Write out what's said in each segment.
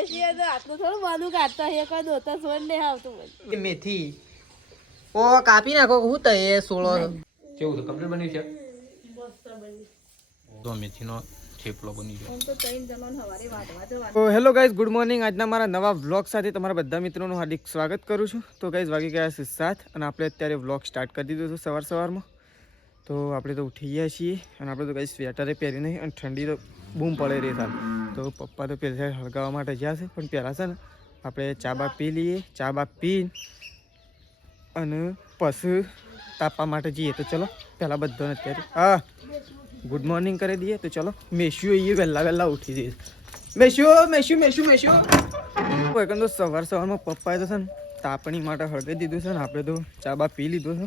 દેશી તો આટલું થોડું બાનું કાઢતા હે કોઈ દોતા છોડ ને આવતું મને મેથી ઓ કાપી નાખો હું તો એ 16 કેવું છે કમ્પ્લીટ બન્યું છે મસ્ત બની તો મેથીનો થેપલો બની ગયો તો 3 જણોને હવારે વાટવા જવાનું. તો હેલો ગાઈઝ ગુડ મોર્નિંગ. આજના મારા નવા વ્લોગ સાથે તમારા બધા મિત્રોનું હાર્દિક સ્વાગત કરું છું. તો ગાઈઝ વાગી ગયા છે 7 અને આપણે અત્યારે વ્લોગ સ્ટાર્ટ કરી દીધું છે સવારમાં. તો આપણે તો ઉઠી ગયા છીએ અને આપણે તો ગાઈઝ સ્વેટરે પહેરી નહીં અને ઠંડી તો બૂમ પડે રહી સાલ. તો પપ્પા તો પહેલાં હળગાવવા માટે ગયા છે પણ પહેલાં છે ને આપણે ચા બા પી લઈએ. ચા બા પી અને પછી તાપવા માટે જઈએ. તો ચલો પહેલાં બધાને અત્યારે ગુડ મોર્નિંગ કરી દઈએ. તો ચલો મેશ્યુ એ વહેલા ઉઠી જઈએ. મેશ્યુ તો સવારમાં પપ્પાએ તો છે ને તાપણી માટે હળગાવી દીધું છે ને આપણે તો ચા બા પી લીધો છે.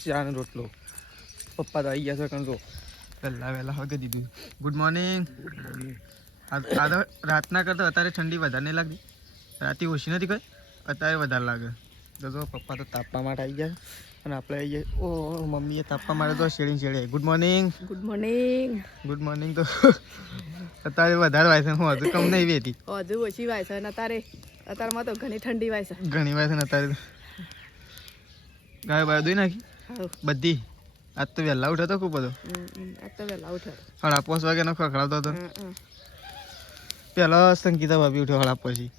ચા ને રોટલો પપ્પા તો આવી ગયા છે કારણ જો વહેલા હળગાવી દીધું. Good morning. આ તો રાતના કરતાં અત્યારે ઠંડી વધારે નહીં લાગતી. રાતે ઓછી નથી કઈ અત્યારે વધારે લાગે. તો જો પપ્પા તો તાપવા માટે આવી ગયા અને આપણે આવી ગયા. ઓ મમ્મીએ તાપવા માટે તો શેડી good morning. Good morning. Good morning. તો અત્યારે વધારે વાય છે હું હજુ કમ નહીં વેતી હજુ ઓછી વાય છે ને અત્યારમાં તો ઘણી ઠંડી વાય છે. ઘણી વાય છે ને અત્યારે ગાય બાય દોઈ નાખી બધી. આજ તો વહેલા ઉઠ્યો હતો ખૂબ બધો. આજ તો વહેલા ઉઠ્યો 5:30 વાગ્યાનો ખખડાવતો હતો. પેલો સંગીતા ભાભી ઉઠ્યો 5:30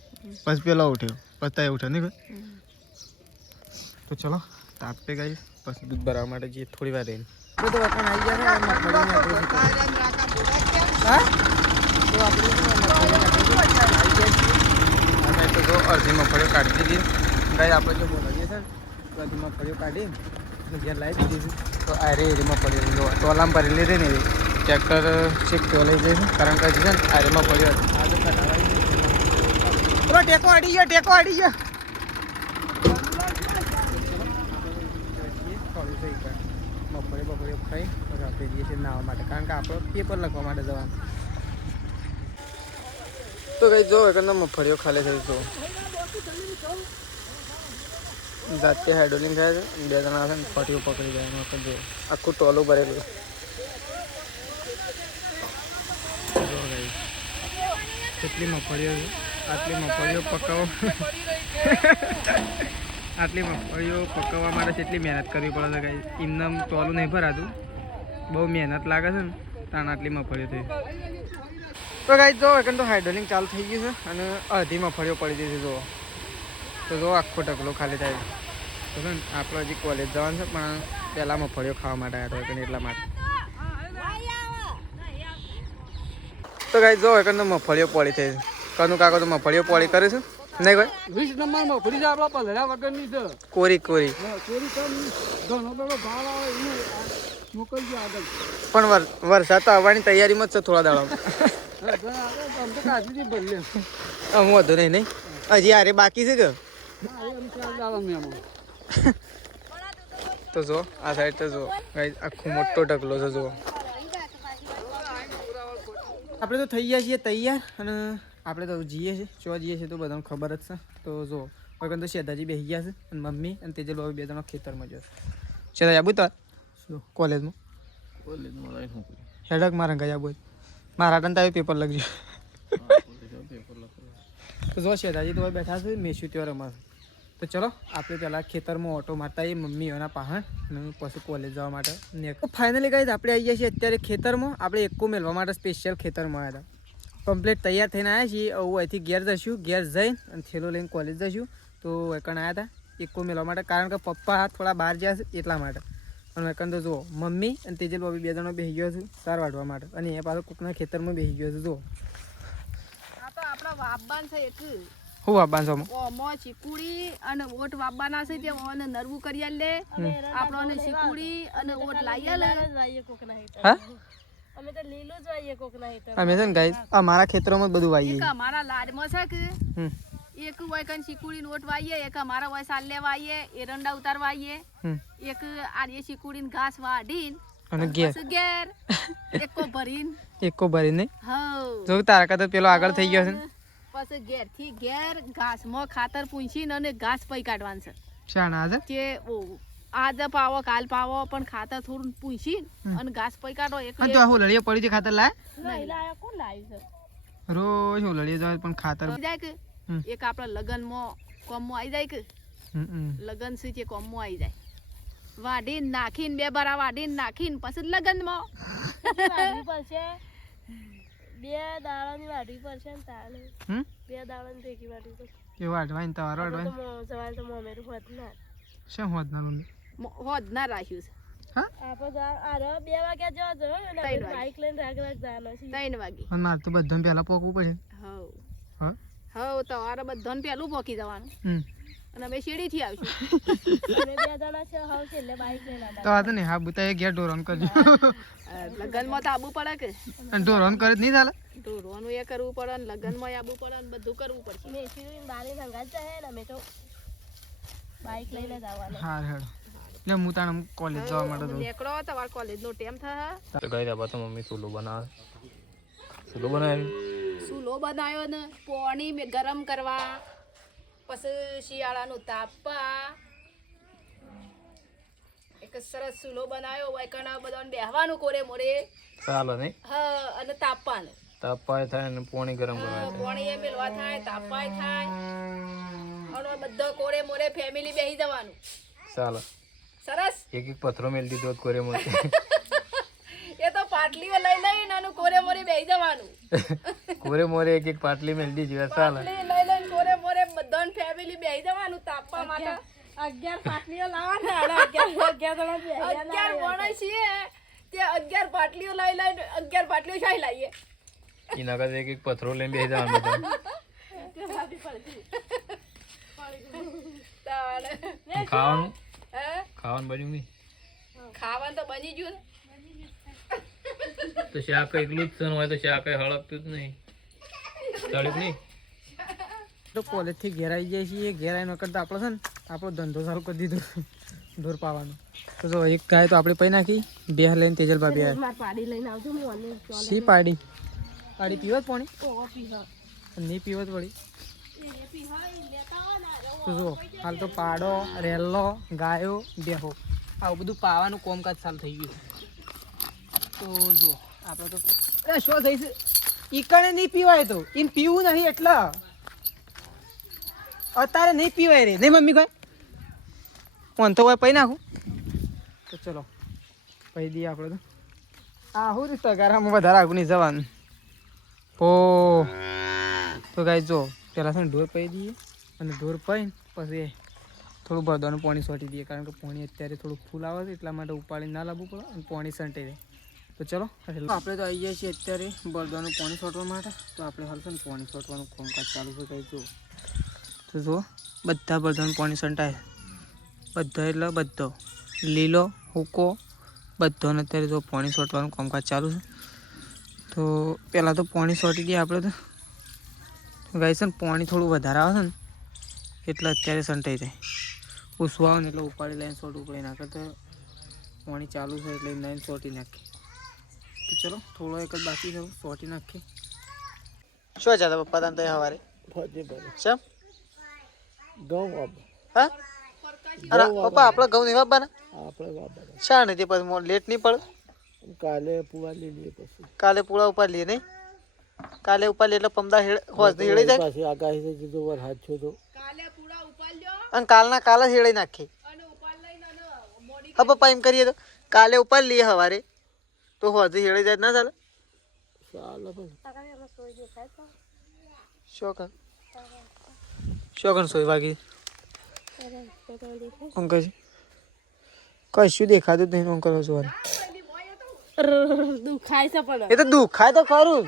પછી પેલો ઉઠ્યો પછી ઉઠ્યો નહીં કોઈ. તો ચલો તાપે ગઈ પછી દૂધ ભરવા માટે જઈએ થોડી વાર રહીને. તો વખણ આવી ગયા તો આપણે તો અડધી મગફળીઓ કાઢી દીધી. ગાય આપણે જો બોલાવીએ છે ને તો અડધી મગફળીઓ કાઢી ઘેર લાવી દીધી છે. તો આ રે મગફળીઓ જો ટોલામાં ભરેલી રહી ને ટ્રેક્ટર શીખતો લઈ જઈશું કારણ કે છે ને આ રે મગફળીઓ આ તો કઢાવાઈ ટેકો અડી ગયો. મગફળી ખાઈ પછી આપણે જઈએ છીએ નાહવા માટે કારણ કે આપણે પેપર લખવા માટે જવાનું. તો કઈ જો એકદમ મગફળીઓ ખાલી થઈ જો જાતે હાઇડ્રોલિંગ થાય છે. 2 જણા છે ને ફટીઓ પકડી જાય એનો વખત જો આખું ટોલું ભરેલું. કેટલી મગફળીઓ છે. આટલી મગફળીઓ પકવવા માટે કેટલી મહેનત કરવી પડે છે ગાઈ. એમને ટોલું નહીં ભરાતું બહુ મહેનત લાગે છે ને તાણ આટલી મગફળીઓ થઈ. તો ગાઈ જો એકદમ તો હાઇડ્રોલિંગ ચાલુ થઈ ગયું છે અને અડધી મગફળીઓ પડી ગઈ છે જો. તો જો આખો ઢગલો ખાલી થાય તો છે ને આપણે હજી કોલેજ જવાનું છે પણ પહેલાં મગફળીઓ ખાવા માટે આવ્યા હતા એટલા માટે. તો ગાઈ જો એકદમ મગફળીઓ પડી થઈ છે. કનું કાકો તો મગફળીઓ પોળી કરે છે નહીં ભાઈ 20 નંબર મગફળી આપણા પલળ્યા વગરની છે. કોરી ચોરી ઘણો બધો ભાવ આવે એને મોકલજો આગળ. પણ વરસાદ તો આવવાની તૈયારીમાં જ છે થોડા દાડા. આમ તો કાઢી ભરલે હું વધુ નહીં હજી અરે બાકી છે કે તો જો આ સાઈડ તો જો આખો મોટો ઢગલો છે જો. આપણે તો થઈ ગયા છીએ તૈયાર અને આપણે તો જઈએ છીએ તો બધાને ખબર જ છે. તો જો વગર તો શેદાજી બેસી ગયા છે અને મમ્મી અને તેજલ બાબુ 2 જણા ખેતરમાં જશે. શેદાજી આબુ તો કોલેજમાં હેડક મારા ગયા આબુ મારા ટન તાવી પેપર લખજો. તો જો શેદાજી તો બેઠા છે મેશ્યુ ત્યાં રમાશે. તો ચલો આપણે પહેલાં ખેતરમાં ઓટો મારતા આવીએ મમ્મીઓના પહાણ અને પછી કોલેજ જવા માટે. ફાઇનલી ગાઈઝ આપણે આવી ગયા છીએ અત્યારે ખેતરમાં. આપણે એકો મેળવા માટે સ્પેશિયલ ખેતરમાં આવ્યા હતા. કમ્પ્લીટ તૈયાર થઈને આવ્યા છીએ. હવે અહીંથી ઘેર જઈશું. ઘેર જઈને અને થેલો લઈને કોલેજ જઈશું. તો એકણ આવ્યા હતા એકો મેળવા માટે કારણ કે પપ્પા થોડા બહાર ગયા છે એટલા માટે. અને એકણ તો જુઓ મમ્મી અને તેજલ બાબી 2 જણો બેસી ગયો છું સાર વાટવા માટે અને એ પાછો કોકના ખેતરમાં બેસી ગયો છે. જુઓ આપણા વાબાન છે એક હું વાબાન છો ઓમો ચીકુડી અને ઓટ વાબાના છે તે ઓને નરવું કરી આલે આપણોને ચીકુડી અને ઓટ લાઈ આલે હા અમે તો લીલું જ વાઈએ કોકના હેતર. અમે છે ને ગાઈસ અમારા ખેતરોમાં બધું વાઈએ. એક અમારા લાડમાં છે કે એક હોય કન ચીકુડી નોટ વાઈએ એક અમારા હોય સાલે વાઈએ એરંડા ઉતાર વાઈએ એક આડી ચીકુડી ઘાસ વાઢીન અને ઘેર એકો ભરીને હા જો તારા કા તો પેલો આગળ થઈ ગયો છે પછી ઘેર થી ઘેર ઘાસમાં ખાતર પૂંછીને અને ઘાસ પઈ કાઢવાનું છે. શાના છે કે આજે પાવો કાલ પાવો પણ ખાતર થોડું પૂંછી અને ઘાસ પઈ કાઢો. એક તો હું લડીએ પડી છે ખાતર લાય નહીં લાયા કોણ લાવ્યું છે રોજ ઓલડીએ જાય પણ ખાતર જાય કે હમ. એક આપણા લગનમાં કોમમાં આવી જાય કે લગન છે કે કોમમાં આવી જાય વાઢીને નાખીને બે બરા વાઢીને નાખીને પછી લગનમાં વાઢવી પડશે 2 દાડાની વાઢવી પડશે ને તાણે હમ 2 દાડાની ભેગી વાઢવી પડશે એ વાઢવાય ને તારો આપણે વાઢવાય તો સવારે તો મોમેરું હોત ના શેમ હોત ના હોદ ના રાખ્યું છે આપણે આરે 2 વાગ્યા જવા જો ને ત્રણ વાગે. બાઈક લઈને રાગ જવાનો છે 3 વાગે પણ મારે તો બધાને પહેલા પોકવું પડે હવ હા હવ તમારે બધાને પહેલું પોકી જવાનું હમ અને અમે શેરીથી આવશું અમે 2 જણા છે હવે છેલ્લે બાઈક લઈને તો આડા આ તો ને હા બુતા ઘેર ઢોરણ કરજો લગનમાં તો આવવું પડે કે અને ઢોરણ કરે જ નહીં ચાલે ઢોરવાનું એ કરવું પડે ને લગનમાં આવવું પડે ને બધું કરવું પડશે મેસી બારી સંગાત જાય ને અમે તો બાઈક લઈને જવાનું હાર હેડો એટલે હું તાણે કોલેજ જવા માટે દઉં નીકળો તમારે કોલેજનો ટાઈમ થશે તો ગઈ રહ્યા તો મમ્મી ચૂલો બનાવે ચૂલો બનાવી ચૂલો બનાવ્યો ને પાણી ગરમ કરવા પછી શિયાળાનું તાપવા એક સરસ ચૂલો બનાવ્યો હોય કણા બધાને બેહવાનું કોરે મોરે ચાલો નહીં હા અને તાપવાનું તાપાય થાય ને પાણી ગરમ કરવા પાણી એ મેલવા થાય તાપાય થાય અને બધા કોરે મોરે ફેમિલી બેહી જવાનું ચાલો સરસ એક પથરો મેળ દીધો કોરે મોરે એ તો પાટલીઓ લઈ લઈને આનું કોરે મોરે બેહી જવાનું કોરે મોરે એક પાટલી મેળ દીધી ચાલો પાટલી લઈ લઈને કોરે મોરે બધાને ફેમિલી બેહી જવાનું તાપવા માટે 11 પાટલીઓ લાવવાના 11 જણા બે 11 ભણે છીએ તે 11 પાટલીઓ લઈ લઈને 11 પાટલીઓ શાહી લાવીએ એના કરતા એક પથરો લઈને બેસી જવાનું બધા તાણે. ખાવાનું હે ખાવાનું બન્યું નહીં ખાવાનું તો બની ગયું ને તો શાક એકલું જ સન હોય તો શાક હળકતું જ નહીં તળ્યું નહીં તો કોલેજથી ઘેર આવી જાય છીએ ઘેર આવીને કરતા આપણે છે ને આપણો ધંધો ચાલુ કરી દીધો ઢોર પાવાનો તો જો એક ગાય તો આપણે પૈ નાખી બે લઈને તેજલ ભાભી આવ્યા માર પાડી લઈને આવજો હું અને સી પાડી પાડી પીવત પાણી ઓવો પીવા નહીં પીવત વળી તો જો હાલ તો પાડો રેલો ગાયો બેહો આવું બધું પાવાનું કોમકાજ ચાલુ થઈ ગયું તો જો આપણે તો અરે શું થઈ છે ઈકણે નહીં પીવાય તો એને પીવું નહીં એટલે અત્યારે નહીં પીવાય રે નહીં મમ્મી કોઈ ફોન તો હોય પૈ નાખું તો ચલો પૈ દઈએ આપણે તો આ હું રીત ગારામાં વધારે આગું નહીં જવાનું તો ગાય જો પહેલાં છે ને ઢોર પૈ દઈએ અને ઢોર પૈને પછી થોડું બળદાનું પાણી સોટી દઈએ કારણ કે પાણી અત્યારે થોડું ફૂલ આવે છે એટલા માટે ઉપાડી ના લાવવું પડે અને પાણી સંટાઈ જાય તો ચલો આપણે તો આવી ગયા છીએ અત્યારે બળદાનું પાણી છોટવા માટે તો આપણે હાલ છે ને પાણી છોટવાનું કામકાજ ચાલુ છે કંઈ જો તો જુઓ બધા બળદાનું પાણી સંટાય બધા એટલે બધો લીલો હુકો બધાને અત્યારે જો પાણી છોટવાનું કામકાજ ચાલુ છે તો પહેલાં તો પાણી છોટી દઈએ આપણે તો ગાય છે ને પાણી થોડું વધારે આવે છે ને એટલે અત્યારે સંટાઈ જાય ઉસવા આવે ને એટલે ઉપાડી લઈને છોટવું પડે એના કરતાં પાણી ચાલુ છે એટલે લઈને છોટી નાખીએ તો ચલો થોડો એક જ બાકી છે છોટી નાખીએ શું જતા પપ્પા તને ત્યાં સવારે શેમ ઘઉં વાપ હા અરે પપ્પા આપણે ઘઉં નહીં વાપવાના આપણે વાપરવા શા નથી પછી લેટ નહીં પડે કાલે પૂવા લઈ લઈએ પછી કાલે પૂરા ઉપાડ લઈએ નહીં કાલે ઉપાડ લઈએ એટલે પમદા હોજ હેળી જાય પાછી આગાહી છે કીધું વાર હાથ છો તો કાલે પૂરા ઉપાડ્યો અને કાલના કાલે જ હેળી નાખીએ અને ઉપાડ લઈને અને મોડી હા પપ્પા એમ કરીએ તો કાલે ઉપાડ લઈએ સવારે તો હોજ હેળી જાય ના ચાલે ચાલો પણ શોકન શોકન સોય વાગી અંકલ કશું દેખાતું જ નહીં અંકલ સવારે દુખાય છે પણ એ તો દુખાય તો ખરું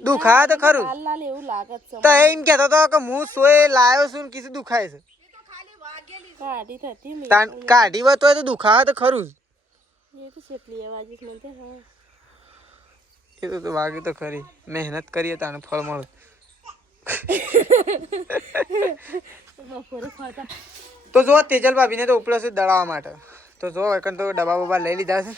દુખાય તો ખરું લાલ લાલ એવું લાગે છે તો એમ કહેતો હતો કે હું સોય લાવ્યો છું ને કીધું દુખાય છે કાઢી થતી મેં કાઢી વાત હોય તો દુખાય તો ખરું જ એ તો કેટલી અવાજ મને હા એ તો વાગી તો ખરી મહેનત કરીએ તાને ફળ મળે બપોરે ખાતા તો જો તેજલ ભાભીને તો ઉપડ્યો છે દળાવવા માટે તો જો એકન તો ડબ્બા બબ્બા લઈ લીધા છે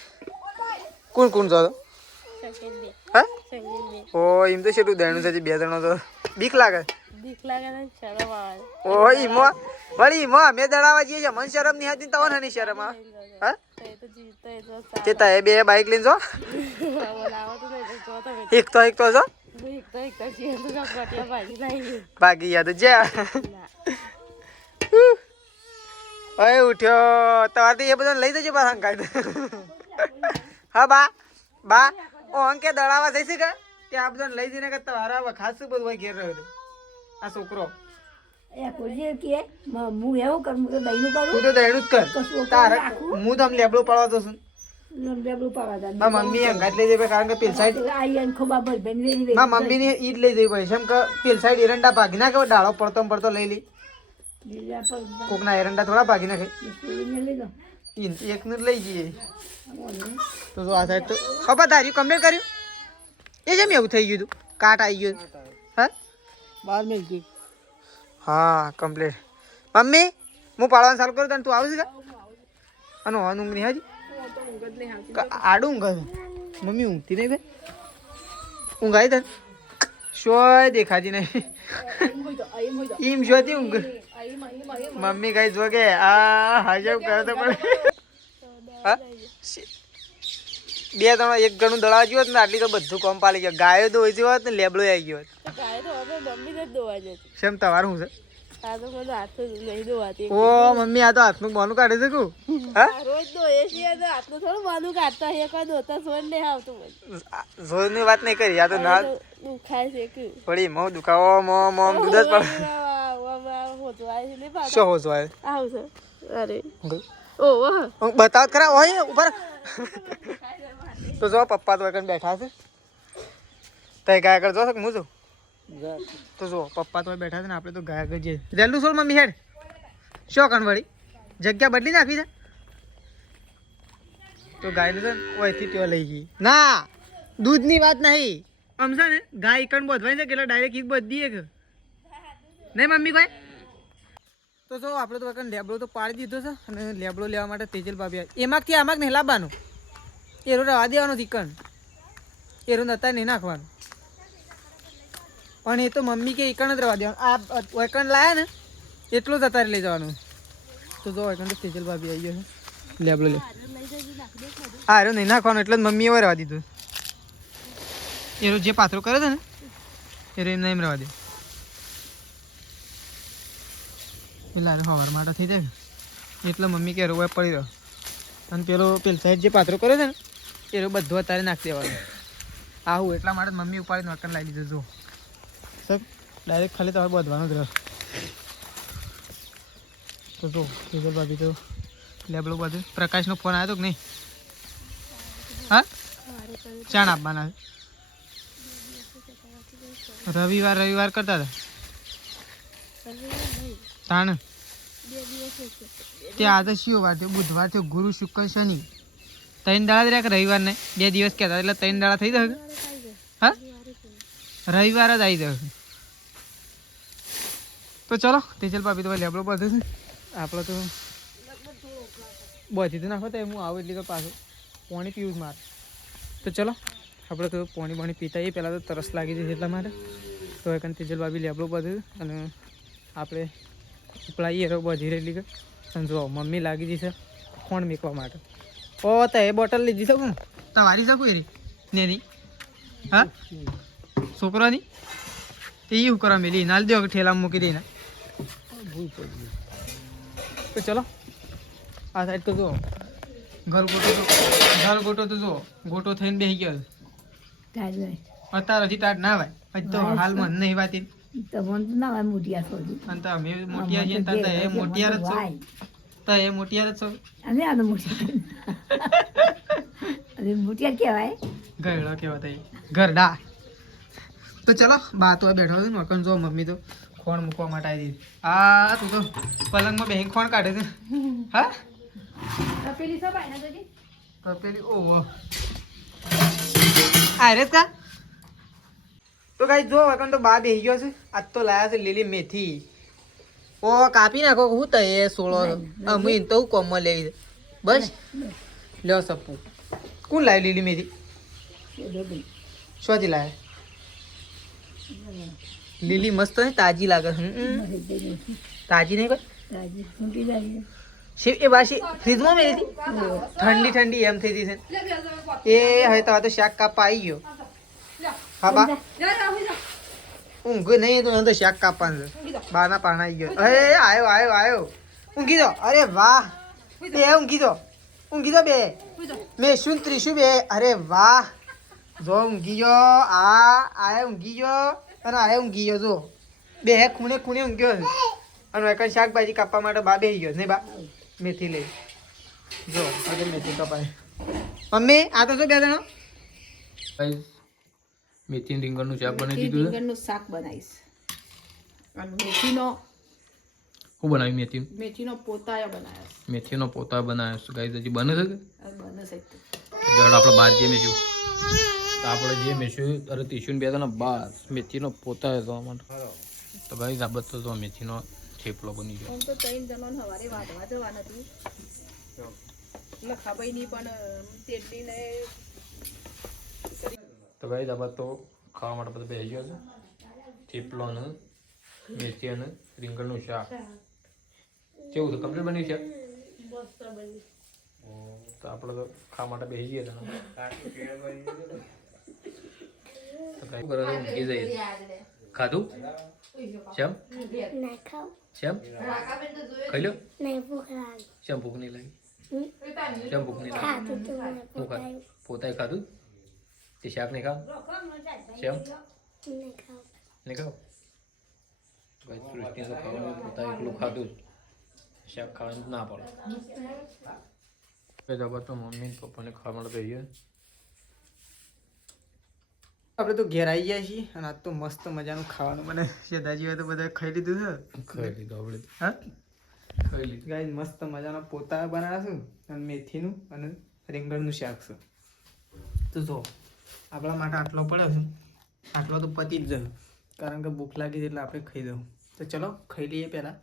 કોણ કોણ જો સંકેત બે હા સંકેત બે ઓ એમ તો શેટું દેણું છે બે ત્રણ તો બીક લાગે દીક લાગે ને શરમ આવે ઓ ઈમો વળી ઈમો અમે દળાવવા જઈએ છીએ મન શરમ નહીં હતી તવન હની શરમ આવે હા તો એ તો જીવતો એ તો તે તા એ બે બાઈક લઈને જો બોલાવો તો નહીં તો જો તમે એક તો જો એકતા છીએ તો ચપાટીયા ભાજી નહીં ભાગી યાદ જા ઓય ઉઠ્યો તમારે એ બધા લઈ જજો પાછા અંકાય હા બા ઓ અંકે દળાવા જઈશે કે ત્યાં આ બધા લઈ જઈને કે તમારા ખાસ બધું હોય ઘેર રહ્યો આ છોકરો હું એવું કરું હું તો દહીંનું કરું તું તો દહેણું જ કર તારે હું તો આમ લેબડો પાડવા તો છું લેબડું પાવા મારા મમ્મી અંગાત લઈ જઈ કારણ કે પેલ સાઈડ આઈ ખોબા ભર બેન મારા મમ્મીની ઈ જ લઈ જવી પડે છે એમ કે પેલ સાઈડ એરંડા ભાગી નાખે ડાળો પડતો લઈ લી કોકના એરંડા થોડા ભાગી નાખે એકનું જ લઈ જઈએ તો આ સાઈડ તો પપ્પા તારી કમ્પ્લેટ કર્યું એ જેમ એવું થઈ ગયું તું કાટ આવી ગયું હા 12 મિનિટ હા કમ્પ્લેટ મમ્મી હું પાડવાનું ચાલુ કરું તને તું આવશે કે અને હોન ઊંઘ નહીં હાજી આડું ઊંઘ મમ્મી ઊંઘતી નહીં ભાઈ ઊંઘ આવી તને શોય દેખાતી નહીં એમ શોતી ઊંઘ મમ્મી કઈ જો કે આ હાજર કરો તો પણ હા 2-3 એક ગણું દળાવ ગયો ને આટલી તો બધું કોમ પાલી ગયો ગાયો તો હોય હોત ને લેબડો આવી ગયો ગાય તો હવે મમ્મી જ દોવા જતી શેમ તમારું શું છે આ તો બધું હાથ નહીં દોવાતી ઓ મમ્મી આ તો હાથનું બોનું કાઢી શકું હા રોજ દોએ છીએ તો હાથનું થોડું બાંધું કાઢતા એક વાર દોતા સોન નહીં આવતું જોરની વાત નહીં કરી આ તો ના દુખાય છે કે પડી મો દુખાવો મોમ દૂધ જ પડે શું હો જો આવશે અરે ઓહ બતાવ ખરા ઓય ઉપર તો જો પપ્પા તો એકન બેઠા છે તઈ ગાય કર જો કે હું જો તો જો પપ્પા તો બેઠા છે ને આપણે તો ગાય કર જઈએ રેલું સોલ મમ્મી હેડ શો કણ વળી જગ્યા બદલી નાખી છે તો ગાય છે ને ઓયથી ત્યો લઈ ગઈ ના દૂધની વાત નહીં આમ છે ને ગાય એકણ બોધવાય છે એટલે ડાયરેક્ટ ઈ બોધ દઈએ કે નહીં મમ્મી કોઈ તો જો આપણે તો એકણ લેબડો તો પાડી દીધો છે અને લેબડો લેવા માટે તેજલ ભાભી એમાંથી આમાં નહીં લાવવાનું એરો રવા દેવાનો ચિકન એરો નતા નહીં નાખવાનું પણ એ તો મમ્મી કે એકણ જ રવા દેવાનું આ એકણ લાયા ને એટલું જ અત્યારે લઈ જવાનું તો જો એકણ તો તેજલ ભાભી આવી ગયો છે લેબડો લે હા એરો નહીં નાખવાનું એટલે જ મમ્મીએ રવા દીધું એરો જે પાત્રો કરે છે ને એરો એમ નહીં રવા દે પેલા હવાર માટે થઈ જાય એટલે મમ્મી કે રોવા પડી રહ્યો અને પેલ સાઈડ જે પાત્રો કરે છે ને એ બધું અત્યારે નાખી દેવાનું આવું એટલા માટે મમ્મી ઉપાડીને વકન લાવી દીધું જો સર ડાયરેક્ટ ખાલી તમારે બધવાનું જ રહે તો જો તેજલ ભાભી તો લેબડો બધું પ્રકાશનો ફોન આવ્યો હતો કે નહીં હા ચાણ આપવાના રવિવાર કરતા હતા તાણ તે આજે શિવ વાર થયો બુધવાર થયો ગુરુ શુક્ર શનિ 3 દાડા જ રહ્યા રવિવાર ને 2 દિવસ કહેતા એટલે 3 દાડા થઈ જશે હા રવિવાર જ આવી જશે તો ચલો તેજલ ભાભી તો લેબડો બધું છે આપણે તો બધી તો નાખો તો હું આવું એટલે તો પાછું પાણી પીવું જ મારે તો ચલો આપણે તો પાણી પીતા એ પહેલાં તો તરસ લાગી જશે એટલા માટે તો એકન તેજલ ભાભી લેબડો બધું અને આપણે ઉપલાઈએ રો બધી રહેલી કે અને જો મમ્મી લાગી જશે ખોણ મૂકવા માટે ઓ તો એ બોટલ લીધી શકું તમારી શકું એ નેની હા છોકરાની એ શું કરવા મેલી નાલ દો ઠેલામાં મૂકી દઈને તો ચલો આ સાઈડ તો જુઓ ઘર ગોટો તો જુઓ ગોટો થઈને બેસી ગયો અત્યારે હજી તાટ ના ભાઈ હજી તો હાલમાં નહીં વાતી અને તમે મોટિયા છીએ તો એ મોટિયાર જ છો તો એ મોટિયાર જ છો મોટિયા કહેવાય ગરડા કહેવાય ગરડા તો ચલો બા તો બેઠો છે નકન જો મમ્મી તો ખોણ મૂકવા માટે આવી દીધી આ તું તો પલંગમાં બેહી ખોણ કાઢે છે હા તપેલી સબ આના જજી તપેલી ઓહો આરે કા તો ગાઈ જો વકન તો બા બેહી ગયો છે આજ તો લાયા છે લીલી મેથી ઓ કાપી નાખો હું તો એ સોળો અમે તો કોમમાં લેવી છે બસ લ્યો સપુ કોણ લાવી લીલી મેથી શોથી લાવે લીલી મસ્ત ને તાજી લાગે તાજી નહીં કોઈ શિવ એ બાશી ફ્રીજમાં મેલી હતી ઠંડી એમ થઈ હતી એ હવે તો શાક કાપવા આવી ગયો હા બા ઊંઘ નહીં તો તો શાક કાપવાનું છે બાના પાણા આવી ગયો આવ્યો ઊંઘી દો અરે વાહ બે ઊંઘી દો બે મેં શું ત્રીસું બે અરે વાહ જો ઊંઘી ગયો આ ઊંઘી ગયો અને આ ઊંઘી ગયો જો બે ખૂણે ઊંઘ્યો છે અને એક શાકભાજી કાપવા માટે બા બેસી ગયો નહીં બા મેથી લઈ જો આજે મેથી કપાય મમ્મી આ તો શું બે જણો મેથી રીંગણનું શાક બનાવી દીધું છે રીંગણનું શાક બનાવીશ અને મેથીનો શું બનાવ્યું મેથીનો પોતાયો બનાવ્યો મેથીનો પોતા બનાવ્યો છે ગાઈસ હજી બને છે કે બને છે જડ આપણે બહાર જઈએ મેશું તો આપણે જે મેશું અરે તીશું બે ને બહાર મેથીનો પોતા હતો અમારે તો ગાઈસ આ બધો તો મેથીનો થેપલો બની ગયો આમ તો 3 જણોને સવારે વાઢવા જવાનું હતું એટલે ખબર નહીં પણ તેટલીને તો ગાઈસ આ બધો તો ખાવા માટે બધું બેસી ગયો છે થેપલો અને મેથી અને રીંગણનું શાક કેવું છે કમ્પ્લીટ બન્યું છે તો આપણે તો ખાવા માટે બેસી ગયા હતા ખાધું શ્યામ શ્યામ ખાઈ લો શ્યામ ભૂખ નહીં લાગી શ્યામ ભૂખ નહીં લાગી હું ખાધું પોતાએ ખાધું તે શાક નહીં ખાવ શ્યામ નહીં ખાવ સૃષ્ટિ તો ખાવાનું પોતા એકલું ખાધું શાક ખાવાનું ના પડે તો મમ્મી પપ્પાને ખાવા માટે બેસીએ આપણે તો ઘેર આવી ગયા છીએ અને આજ તો મસ્ત મજાનું ખાવાનું મને દાદાજી હોય તો બધા ખાઈ લીધું છે ખાઈ લીધું આપણે હા ખાઈ લીધું ગાઈસ મસ્ત મજાના પોતા બનાવ્યા છે અને મેથીનું અને રીંગણનું શાક છે તો જો આપણા માટે આટલો પડ્યો છે આટલો તો પતી જ જશે કારણ કે ભૂખ લાગી એટલે આપણે ખાઈ દઉં તો ચલો ખાઈ લઈએ પહેલાં